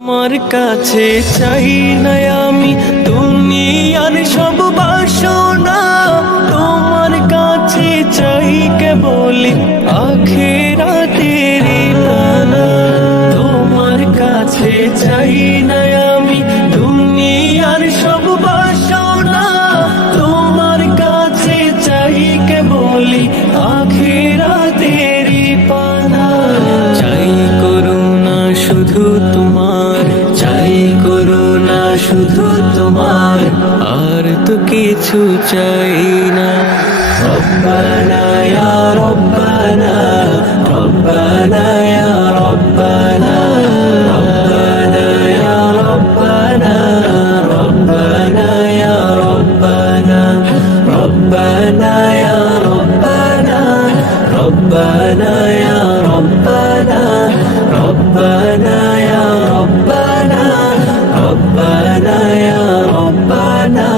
আমার কাছে চাই না আমি দুনিয়ার সব বাসনা, তোমার কাছে চাই কেবল আখিরাতের পানা। তোমার কাছে চাই না আমি দুনিয়ার সব বাসনা, তোমার কাছে চাই কেবল আখিরাতের পানা। চাই করুণা শুধু তোমার, চাই করুণা শুধু তোমার, আর তো কিছু চাই না। রব্বানা ইয়া রব্বানা, রব্বানা ইয়া রব্বানা, রব্বানা ইয়া রব্বানা, রব্বানা ইয়া রব্বানা, রব্বানা ইয়া রব্বানা, রব্বানা ইয়া রব্বানা, রব্বানা ইয়া রব্বানা, রব্বানা ইয়া রব্বানা।